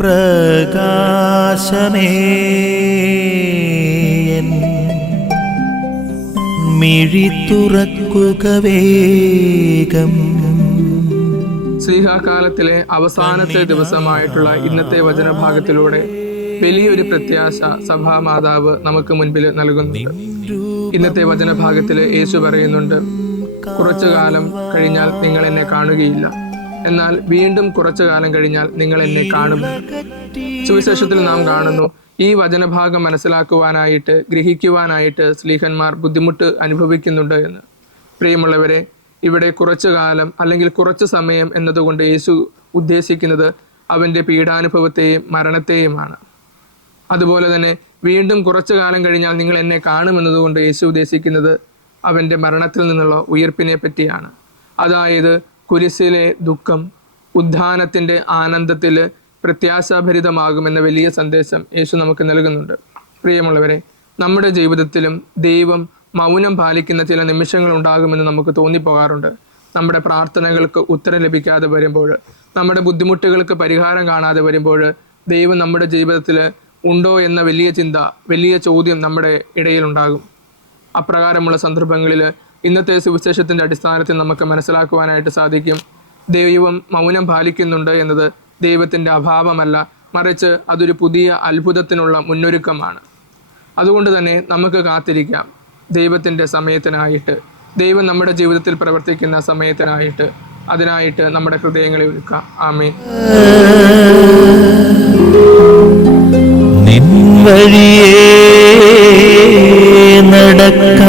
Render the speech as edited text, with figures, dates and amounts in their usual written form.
പ്രകാശമേ മിഴി തുറക്കുക വേഗം. ശ്ലീഹാകാലത്തിലെ അവസാനത്തെ ദിവസമായിട്ടുള്ള ഇന്നത്തെ വചനഭാഗത്തിലൂടെ വലിയൊരു പ്രത്യാശ സഭാമാതാവ് നമുക്ക് മുൻപിൽ നൽകുന്നുണ്ട്. ഇന്നത്തെ വചനഭാഗത്തിൽ യേശു പറയുന്നുണ്ട്, കുറച്ചു കാലം കഴിഞ്ഞാൽ നിങ്ങൾ എന്നെ കാണുകയില്ല, എന്നാൽ വീണ്ടും കുറച്ചു കാലം കഴിഞ്ഞാൽ നിങ്ങൾ എന്നെ കാണും. സുവിശേഷത്തിൽ നാം കാണുന്നു, ഈ വചനഭാഗം മനസ്സിലാക്കുവാനായിട്ട്, ഗ്രഹിക്കുവാനായിട്ട് ശ്ലീഹന്മാർ ബുദ്ധിമുട്ട് അനുഭവിക്കുന്നുണ്ട് എന്ന്. പ്രിയമുള്ളവരെ, ഇവിടെ കുറച്ചു കാലം അല്ലെങ്കിൽ കുറച്ചു സമയം എന്നതുകൊണ്ട് യേശു ഉദ്ദേശിക്കുന്നത് അവൻ്റെ പീഡാനുഭവത്തെയും മരണത്തെയുമാണ്. അതുപോലെ തന്നെ വീണ്ടും കുറച്ചു കാലം കഴിഞ്ഞാൽ നിങ്ങൾ എന്നെ കാണുമെന്നതുകൊണ്ട് യേശു ഉദ്ദേശിക്കുന്നത് അവൻ്റെ മരണത്തിൽ നിന്നുള്ള ഉയർപ്പിനെ പറ്റിയാണ്. അതായത് കുരിശിലെ ദുഃഖം ഉദ്ധാനത്തിൻ്റെ ആനന്ദത്തിൽ പ്രത്യാശാഭരിതമാകുമെന്ന വലിയ സന്ദേശം യേശു നമുക്ക് നൽകുന്നുണ്ട്. പ്രിയമുള്ളവരെ, നമ്മുടെ ജീവിതത്തിലും ദൈവം മൗനം പാലിക്കുന്ന ചില നിമിഷങ്ങൾ ഉണ്ടാകുമെന്ന് നമുക്ക് തോന്നിപ്പോകാറുണ്ട്. നമ്മുടെ പ്രാർത്ഥനകൾക്ക് ഉത്തരം ലഭിക്കാതെ വരുമ്പോൾ, നമ്മുടെ ബുദ്ധിമുട്ടുകൾക്ക് പരിഹാരം കാണാതെ വരുമ്പോൾ, ദൈവം നമ്മുടെ ജീവിതത്തിൽ ഉണ്ടോ എന്ന വലിയ ചിന്ത, വലിയ ചോദ്യം നമ്മുടെ ഇടയിലുണ്ടാകും. അപ്രകാരമുള്ള സന്ദർഭങ്ങളിൽ ഇന്നത്തെ സുവിശേഷത്തിൻ്റെ അടിസ്ഥാനത്തിൽ നമുക്ക് മനസ്സിലാക്കുവാനായിട്ട് സാധിക്കും, ദൈവം മൗനം പാലിക്കുന്നുണ്ട് എന്നത് ദൈവത്തിൻ്റെ അഭാവമല്ല, മറിച്ച് അതൊരു പുതിയ അത്ഭുതത്തിനുള്ള മുന്നൊരുക്കമാണ്. അതുകൊണ്ട് തന്നെ നമുക്ക് കാത്തിരിക്കാം ദൈവത്തിൻ്റെ സമയത്തിനായിട്ട്, ദൈവം നമ്മുടെ ജീവിതത്തിൽ പ്രവർത്തിക്കുന്ന സമയത്തിനായിട്ട്. അതിനായിട്ട് നമ്മുടെ ഹൃദയങ്ങളെ ഒരുക്കാം. ആമേൻ. നിൻ വഴിയേ നടക്കാം.